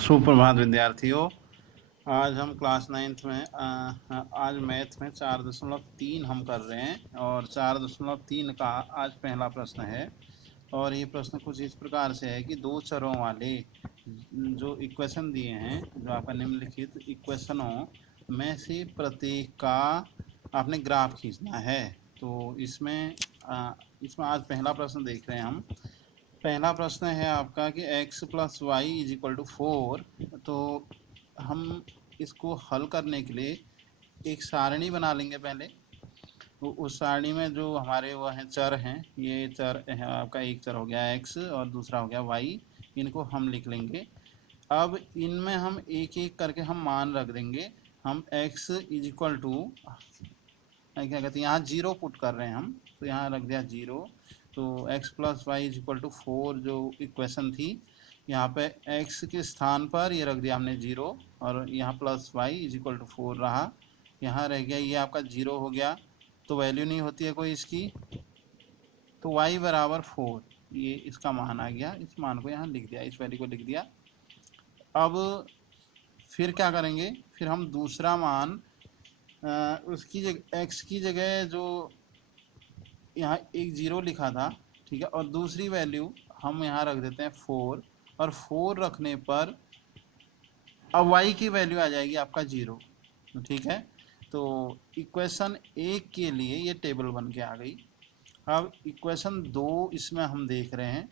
सुप्रभात विद्यार्थियों। आज हम क्लास 9th में आज मैथ में 4.3 हम कर रहे हैं और 4.3 का आज पहला प्रश्न है। और ये प्रश्न कुछ इस प्रकार से है कि दो चरों वाले जो इक्वेशन दिए हैं, जो आपका निम्नलिखित इक्वेशनों में से प्रत्येक का आपने ग्राफ खींचना है। तो इसमें आज पहला प्रश्न देख रहे हैं हम। पहला प्रश्न है आपका कि x plus y is equal to 4। तो हम इसको हल करने के लिए एक सारणी बना लेंगे पहले। उस सारणी में जो हमारे वो हैं चर हैं, ये चर है आपका, एक चर हो गया x और दूसरा हो गया y। इनको हम लिख लेंगे। अब इनमें हम एक एक करके हम मान रख देंगे। हम x इज इक्वल टू क्या कहते हैं, यहाँ 0 पुट कर रहे हैं हम, तो यहाँ रख दिया 0। तो x plus y is equal to 4 जो इक्वेशन थी, यहाँ पे x के स्थान पर ये रख दिया हमने 0 और यहाँ plus y is equal to 4 रहा। यहाँ रह गया, ये आपका 0 हो गया, तो वैल्यू नहीं होती है कोई इसकी, तो y बराबर 4 ये इसका मान आ गया। इस मान को यहाँ लिख दिया, इस वैल्यू को लिख दिया। अब फिर क्या करेंगे, फिर हम दूसरा मान उसकी जगह x की जगह जो यहाँ एक 0 लिखा था, ठीक है, और दूसरी वैल्यू हम यहाँ रख देते हैं 4। और 4 रखने पर अब y की वैल्यू आ जाएगी आपका 0, ठीक है। तो इक्वेशन 1 के लिए ये टेबल बन के आ गई। अब इक्वेशन 2 इसमें हम देख रहे हैं,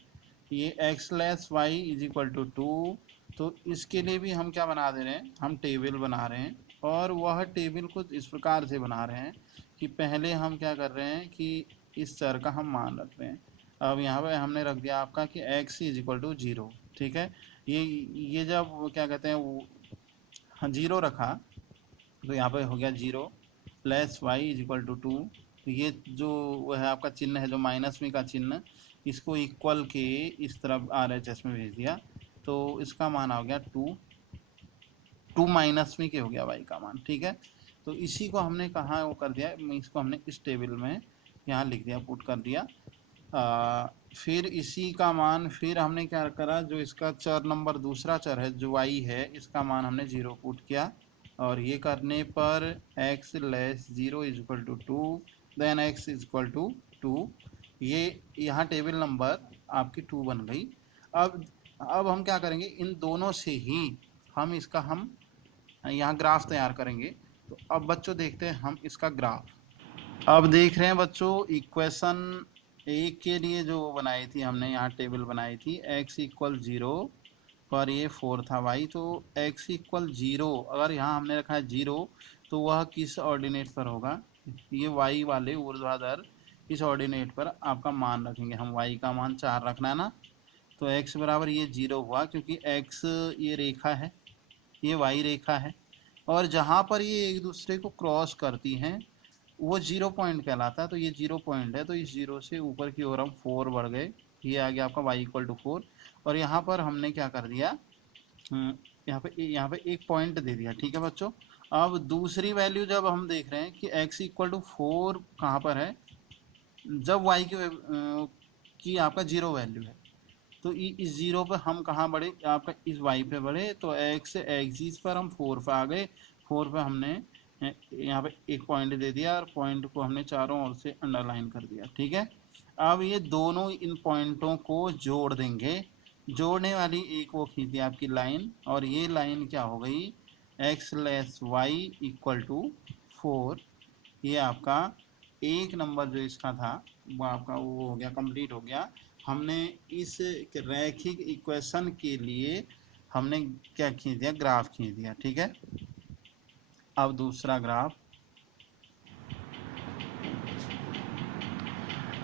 ये x less y is equal to 2। तो इसके लिए भी हम क्या बना दे रहे हैं, हम टेबल बना रहे हैं। और वह टेबल कुछ इस प्रकार से बना रहे हैं कि पहले हम क्या कर रहे हैं कि इस चर का हम मान रख रहे हैं। अब यहाँ पे हमने रख दिया आपका कि x इज इक्वल टू 0, ठीक है। ये जब क्या कहते हैं वो 0 रखा, तो यहाँ पे हो गया 0 plus y is equal to 2। तो ये जो वो है आपका चिन्ह है, जो माइनस में का चिन्ह, इसको इक्वल के इस तरफ RHS में भेज दिया, तो इसका मान आ गया 2 माइनस में के हो गया y का मान, ठीक है। तो इसी को हमने कहाँ वो कर दिया, इसको हमने इस टेबल में यहाँ लिख दिया, पुट कर दिया। फिर इसी का मान फिर हमने क्या करा, जो इसका चर नंबर दूसरा चर है जो y है, इसका मान हमने 0 पुट किया। और ये करने पर x less 0 is equal to 2, then x is equal to 2। ये यहाँ टेबल नंबर आपकी 2 बन गई। अब हम क्या करेंगे, इन दोनों से ही हम इसका हम यहाँ ग्राफ तैयार करेंगे। तो अब बच्चों देखते हैं हम इसका ग्राफ। अब देख रहे हैं बच्चों, इक्वेशन 1 के लिए जो बनाई थी हमने, यहाँ टेबल बनाई थी, x इक्वल 0 पर ये 4 था y। तो x इक्वल 0 अगर यहाँ हमने रखा है 0, तो वह किस ऑर्डिनेट पर होगा, ये y वाले ऊर्ध्वाधर इस ऑर्डिनेट पर आपका मान रखेंगे हम। y का मान 4 रखना है ना, तो x बराबर ये 0 हुआ, क्योंकि x ये रेखा है, ये y रेखा है, और जहाँ पर ये एक दूसरे को क्रॉस करती हैं वो 0 पॉइंट कहलाता है। तो ये 0 पॉइंट है, तो इस 0 से ऊपर की ओर हम 4 बढ़ गए, ये आ गया आपका y इक्वल टू 4। और यहाँ पर हमने क्या कर दिया, यहाँ पे एक पॉइंट दे दिया, ठीक है बच्चों। अब दूसरी वैल्यू जब हम देख रहे हैं कि x इक्वल टू 4 कहाँ पर है, जब y की आपका 0 वैल्यू है, तो इस 0 पर हम कहाँ बढ़े, आपका इस y पे बढ़े, तो x एक्सिस पर हम 4 पे आ गए। 4 पे हमने यहाँ पे एक पॉइंट दे दिया और पॉइंट को हमने चारों ओर से अंडरलाइन कर दिया, ठीक है। अब ये दोनों इन पॉइंटों को जोड़ देंगे, जोड़ने वाली एक वो खींच दी आपकी लाइन, और ये लाइन क्या हो गई, x less y equal to 4। ये आपका एक नंबर जो इसका था वो आपका वो हो गया, कंप्लीट हो गया। हमने इस रैखिक इक्वेशन के लिए हमने क्या खींच दिया, ग्राफ खींच दिया, ठीक है। अब दूसरा ग्राफ,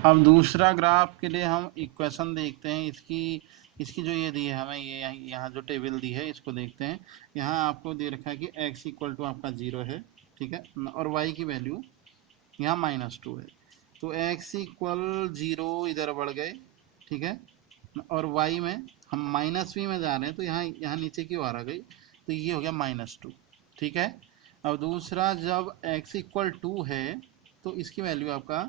अब दूसरा ग्राफ के लिए हम इक्वेशन देखते हैं। इसकी जो ये दी है हमें, ये यहाँ जो टेबल दी है इसको देखते हैं। यहाँ आपको दे रखा है कि x इक्वल टू आपका 0 है, ठीक है, और y की वैल्यू यहाँ -2 है। तो x इक्वल 0 इधर बढ़ गए, ठीक है, और y में हम -v में जा रहे हैं, तो यहाँ नीचे की ओर आ गई, तो ये हो गया -2, ठीक है। अब दूसरा, जब x इक्वल 2 है तो इसकी वैल्यू आपका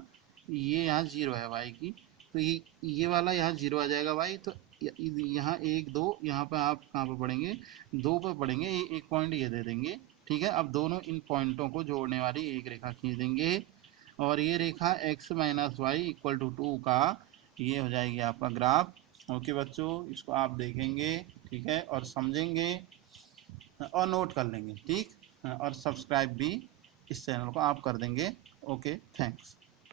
ये यहाँ 0 है y की, तो ये वाला यहाँ 0 आ जाएगा y, तो यहाँ 1 2, यहाँ पे आप कहाँ पे पढ़ेंगे, 2 पे पढ़ेंगे, एक पॉइंट ये दे देंगे, ठीक है। अब दोनों इन पॉइंटों को जोड़ने वाली एक रेखा खींच देंगे और ये रेखा x minus y equal to 2 का ये हो जाएगी आपका ग्राफ। ओके बच्चों, इसको आप देखेंगे, ठीक है, और समझेंगे और नोट कर लेंगे, ठीक, और सब्सक्राइब भी इस चैनल को आप कर देंगे। Okay, thanks.